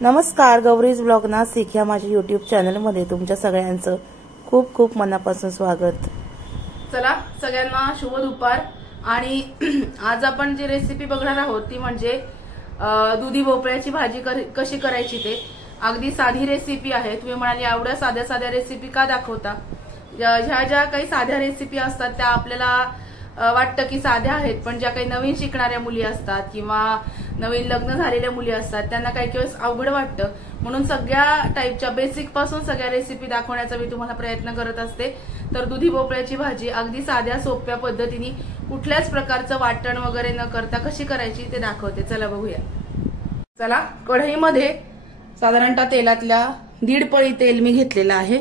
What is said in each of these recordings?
नमस्कार, गौरीज ब्लॉग नाशिक या माझ्या यूट्यूब चॅनलमध्ये तुमच्या सगळ्यांचं खूप खूप मनापासून स्वागत। चला सगळ्यांना शुभ दुपार। आणि आज आपण जी रेसिपी बघणार आहोत ती म्हणजे दुधी भोपळ्याची भाजी कशी करायची ते। अगदी साधी रेसिपी आहे। तुम्ही म्हणाले एवढ्या साध्या साध्या रेसिपी का दाखवता? ज्या ज्या काही साध्या रेसिपी असतात त्या आपल्याला वाटतं की साध्या आहेत, पण ज्या काही नवीन शिकणाऱ्या मुली असतात किंवा नवीन लग्न झालेल्या मुली असतात त्यांना काही वेळेस अवघड वाटतं। म्हणून सगळ्या टाईपच्या बेसिक पासून सगळ्या रेसिपी दाखवण्याचा मी तुम्हाला प्रयत्न करत असते। तर दुधी भोपळ्याची भाजी अगदी साध्या सोप्या पद्धतीने कुठल्याच प्रकारचं वाटण वगैरे न करता कशी करायची ते दाखवते। चला बघूया। चला, कढईमध्ये साधारणतः तेलातल्या 1.5 पळी तेल मी घेतलेलं आहे।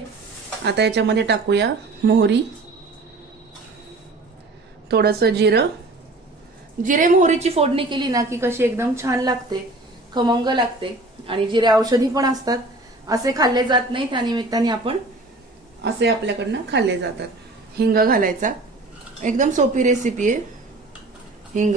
आता याच्यामध्ये टाकूया मोहरी, थोडंसं जिरं। जिरे मोहरीची फोडणी केली ना की कशी एकदम छान लागते, खमंग लागते। आणि जिरे औषधी पण असतात, असे खाल्ले जात नाही, त्या निमित्ताने आपण असे आपल्याकडनं खाल्ले जातात। हिंग घालायचा, एकदम सोपी रेसिपी आहे हिंग।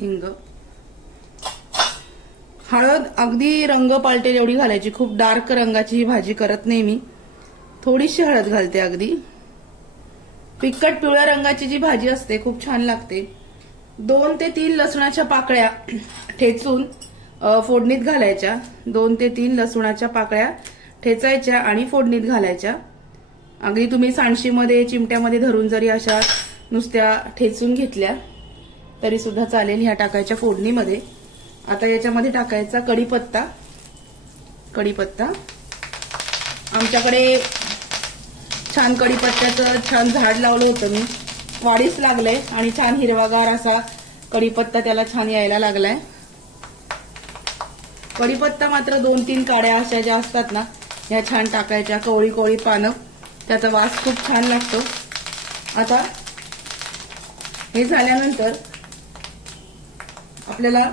हिंग, हळद अगदी रंग पालटेल एवढी घालायची, खूप डार्क रंगाची ही भाजी करत नाही मी, थोडीशी हळद घालते। अगदी फिक्कट पिवळ्या रंगाची जी भाजी असते खूप छान लागते। 2 ते 3 लसणाच्या पाकळ्या ठेचून फोडणीत घालायच्या। 2 ते 3 लसणाच्या पाकळ्या ठेचायच्या आणि फोडणीत घालायच्या। अगदी तुम्ही सांडशीमध्ये चिमट्यामध्ये धरून जरी अशा नुसत्या ठेचून घेतल्या तरी सुद्धा चालेल, ह्या टाकायच्या फोडणीमध्ये। आता याच्यामध्ये टाकायचा कढीपत्ता। कढीपत्ता आमच्याकडे छान कढीपत्त्याचं छान झाड लावलं होतं मी, वाढीस लागलंय आणि छान हिरवागार असा कढीपत्ता त्याला छान यायला लागलाय। कढीपत्ता मात्र 2-3 काड्या अशा ज्या असतात ना ह्या छान टाकायच्या, कवळी कवळी पानं, त्याचा वास खूप छान लागतो। आता हे झाल्यानंतर आपल्याला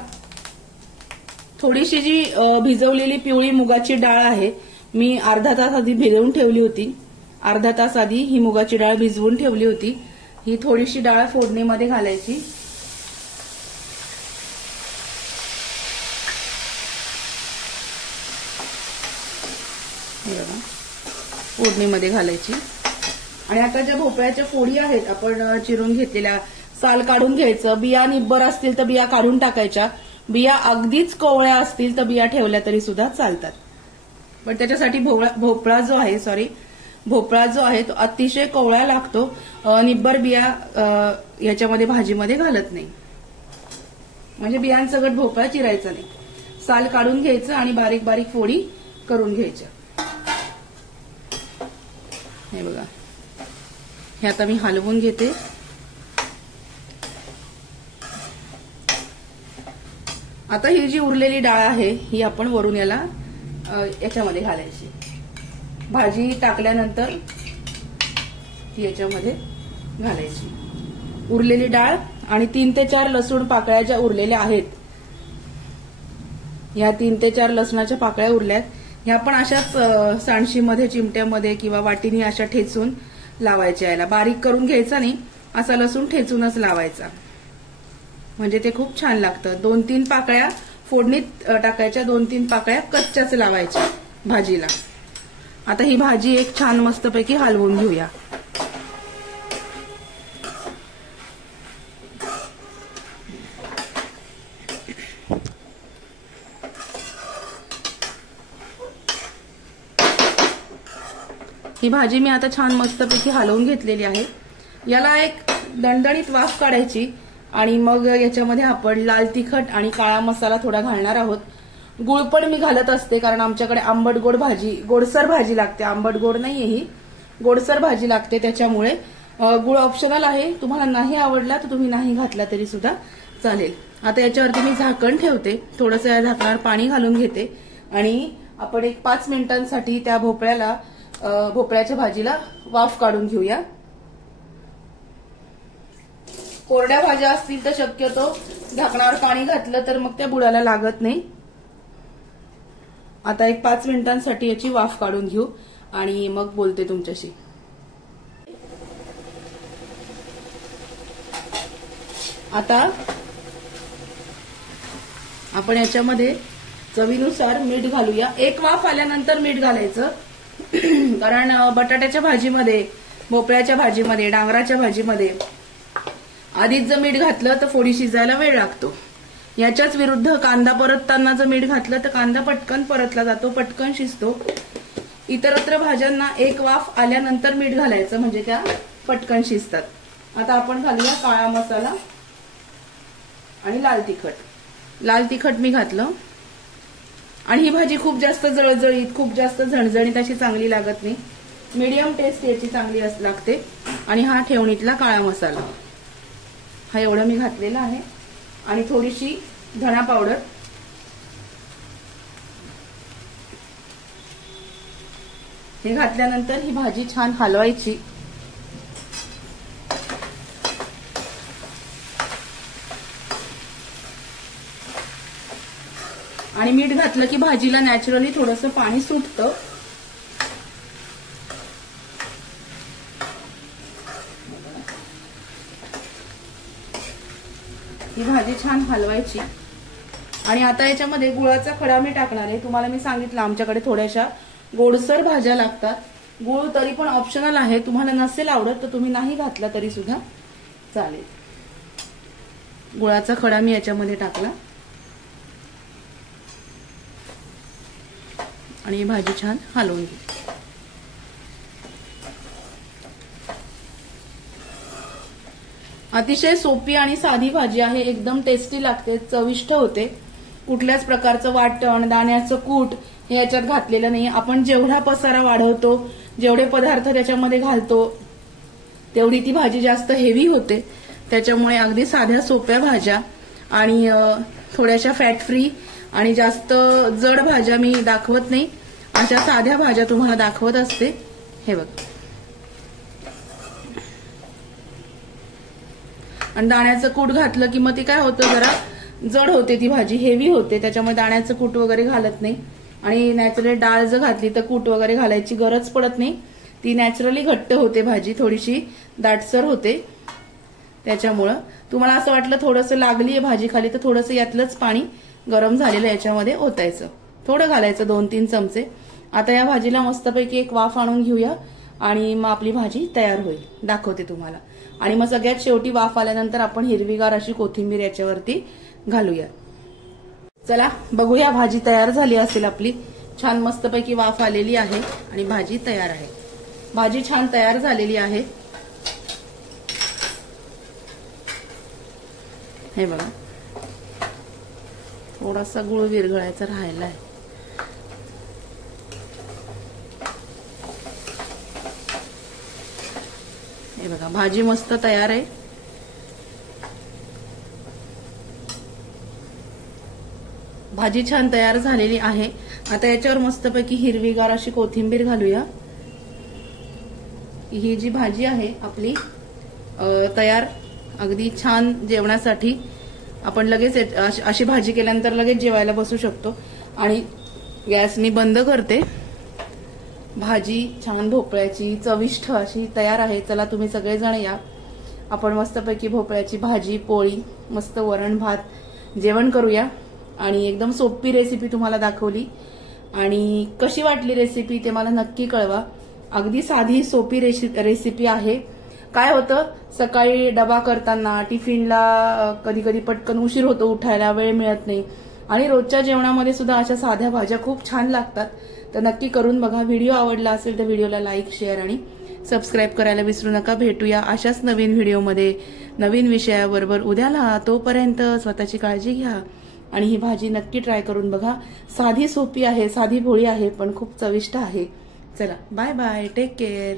थोडीशी जी भिजवलेली पिवळी मुगाची डाळ आहे, मी अर्धा तास आधी भिजवून ठेवली होती। अर्धा तास आधी ही मुगाची डाळ भिजवून ठेवली होती। ही थोडीशी डाळ फोडणीमध्ये घालायची। फोडणीमध्ये घालायची। आणि आता ज्या भोपळ्याच्या फोडी आहेत आपण चिरून घेतलेल्या, साल काढून घ्यायचं। बिया निब्बर असतील तर बिया काढून टाकायच्या, बिया अगदीच कोवळ्या असतील तर बिया ठेवल्या तरी सुद्धा चालतात। पण त्याच्यासाठी भोपळा जो आहे तो अतिशय कोवळा लागतो, निब्बर बिया याच्यामध्ये भाजीमध्ये घालत नाही, म्हणजे बियांसकट भोपळा चिरायचा नाही। साल काढून घ्यायचं आणि बारीक बारीक फोडी करून घ्यायच्या। हे बघा, हे आता मी हलवून घेते। आता ही जी उरलेली डाळ आहे ही आपण वरून याच्यामध्ये घालायची। भाजी टाकल्यानंतर ती याच्यामध्ये घालायची उरलेली डाळ। आणि 3 ते 4 लसूण पाकळ्या ज्या उरलेल्या आहेत, ह्या 3 ते 4 लसणाच्या पाकळ्या उरल्यात, ह्या पण अशाच सांडशीमध्ये चिमट्यामध्ये किंवा वाटीने अशा ठेचून लावायच्या। याला बारीक करून घ्यायचा नाही, असा लसूण ठेचूनच लावायचा, म्हणजे ते खूप छान लागतं। 2-3 पाकळ्या फोडणीत टाकायच्या, 2-3 पाकळ्या कच्च्याच लावायच्या भाजीला। आता ही भाजी एक छान मस्तपैकी हलवून घेऊया। ही भाजी मी आता छान मस्तपैकी हलवून घेतलेली आहे। याला एक दणदणीत वाफ काढायची आणि मग याच्यामध्ये आपण लाल तिखट आणि काळा मसाला थोडा घालणार आहोत। गुळ पण मी घालत असते, कारण आमच्याकडे आंबट गोड भाजी, गोडसर भाजी लागते। आंबट गोड नाहीये ही, गोडसर भाजी लागते, त्याच्यामुळे गुळ ऑप्शनल आहे। तुम्हाला नाही आवडला तर तुम्ही नाही घातला तरी सुद्धा चालेल। आता याच्यावरती मी झाकण ठेवते, थोडंसं या झाकणावर पाणी घालून घेते आणि आपण एक 5 मिनिटांसाठी त्या भोपळ्याच्या भाजीला वाफ काढून घेऊया। कोरड्या भाज्या असतील तर शक्यतो झाकणावर पाणी घातलं तर मग त्या बुडाला लागत नाही। आता एक 5 मिनिटांसाठी याची वाफ काढून घेऊ आणि मग बोलते तुमच्याशी. आता आपण याच्यामध्ये चवीनुसार मीठ घालूया. एक वाफ आल्यानंतर मीठ घालायचं, कारण बटाट्याच्या भाजीमध्ये, भोपळ्याच्या भाजीमध्ये, डांगराच्या भाजीमध्ये आधीच जर मीठ घातलं तर फोडी शिजायला वेळ लागतो. याच्याच विरुद्ध कांदा परतताना जर मीठ घातलं तर कांदा पटकन परतला जातो, पटकन शिजतो. इतरत्र भाज्यांना एक वाफ आल्यानंतर मीठ घालायचं, म्हणजे त्या पटकन शिजतात. आता आपण घालूया काळा मसाला आणि लाल तिखट. लाल तिखट मी घातलं. आणि ही भाजी खूप जास्त जळजळीत, खूप जास्त झणझणीत अशी चांगली लागत नाही. मीडियम टेस्ट याची चांगली लागते. आणि हा ठेवणीतला काळा मसाला, हा एवढं मी घातलेला आहे. आणि थोडीशी धणा पावडर. हे घातल्यानंतर ही भाजी छान हलवायची. आणि मीठ घातलं की भाजीला नॅचरली थोडंसं पाणी सुटतं. ही भाजी छान हलवायची. आणि आता याच्यामध्ये गुळाचा खडा मी टाकणार आहे. तुम्हाला मी सांगितलं आमच्याकडे थोड्याशा गोडसर भाज्या लागतात. गुळ तरी पण ऑप्शनल आहे, तुम्हाला नसेल आवडत तर तुम्ही नाही घातला तरी सुद्धा चालेल. गुळाचा खडा मी याच्यामध्ये टाकला. आणि ही भाजी छान हलवून घे. अतिशय सोपी आणि साधी भाजी आहे. एकदम टेस्टी लागते, चविष्ट होते. कुठल्याच प्रकारचं वाटण, दाण्याचं कूट हे याच्यात घातलेलं नाही. आपण जेवढा पसारा वाढवतो, जेवढे पदार्थ त्याच्यामध्ये घालतो, तेवढी ती भाजी जास्त हेवी होते. त्याच्यामुळे अगदी साध्या सोप्या भाज्या आणि थोड्याशा फॅट फ्री आणि जास्त जड भाज्या मी दाखवत नाही. अशा साध्या भाज्या तुम्हाला दाखवत असते. हे बघ. आणि दाण्याचं कूट घातलं की मग ती काय होतं, जरा जड होते ती भाजी, हेवी होते. त्याच्यामुळे दाण्याचं कूट वगैरे घालत नाही. आणि नॅचरली डाळ जर घातली तर कूट वगैरे घालायची गरज पडत नाही. ती नॅचरली घट्ट होते भाजी, थोडीशी दाटसर होते. त्याच्यामुळं तुम्हाला असं वाटलं थोडंसं लागलीये भाजी खाली तर थोडंसं यातलंच पाणी गरम झालेलं याच्यामध्ये ओतायचं. थोडं घालायचं, 2-3 चमचे. आता या भाजीला मस्तपैकी एक वाफ आणून घेऊया आणि मग आपली भाजी तयार होईल. दाखवते तुम्हाला. आणि मग सगळ्यात शेवटी वाफ आल्यानंतर आपण हिरवीगार अशी कोथिंबीर याच्यावरती घालूया. चला बघूया. भाजी तयार झाली असेल आपली. छान मस्तपैकी वाफ आलेली आहे आणि भाजी तयार आहे. भाजी छान तयार झालेली आहे. हे बघा, थोडासा गुळ विरघळायचा राहिला आहे. हे बघा, भाजी मस्त तयार आहे. भाजी छान तयार झालेली आहे. आता याच्यावर मस्तपैकी हिरवीगार अशी कोथिंबीर घालूया. ही जी भाजी आहे आपली तयार, अगदी छान जेवणासाठी. आपण लगेच अशी भाजी केल्यानंतर लगेच जेवायला बसू शकतो. आणि गॅस मी बंद करते. भाजी छान भोपळ्याची चविष्ट अशी तयार आहे. चला तुम्ही सगळेजण या. आपण मस्तपैकी भोपळ्याची भाजी, पोळी, मस्त वरण भात जेवण करूया. आणि एकदम सोपी रेसिपी तुम्हाला दाखवली. आणि कशी वाटली रेसिपी ते मला नक्की कळवा. अगदी साधी सोपी रेसिपी आहे. काय होतं, सकाळी डबा करताना टिफिनला कधी कधी पटकन उशीर होतो उठायला, वेळ मिळत नाही. आणि रोजच्या जेवणामध्ये सुद्धा अशा साध्या भाज्या खूप छान लागतात. तर नक्की करून बघा. व्हिडिओ आवडला असेल तर व्हिडिओला लाईक, शेअर आणि सबस्क्राईब करायला विसरू नका. भेटूया अशाच नवीन व्हिडिओमध्ये नवीन विषयाबरोबर उद्याला. तोपर्यंत स्वतःची काळजी घ्या. आणि ही भाजी नक्की ट्राय करून बघा. साधी सोपी आहे, साधी भोळी आहे, पण खूप चविष्ट आहे. चला बाय बाय, टेक केअर.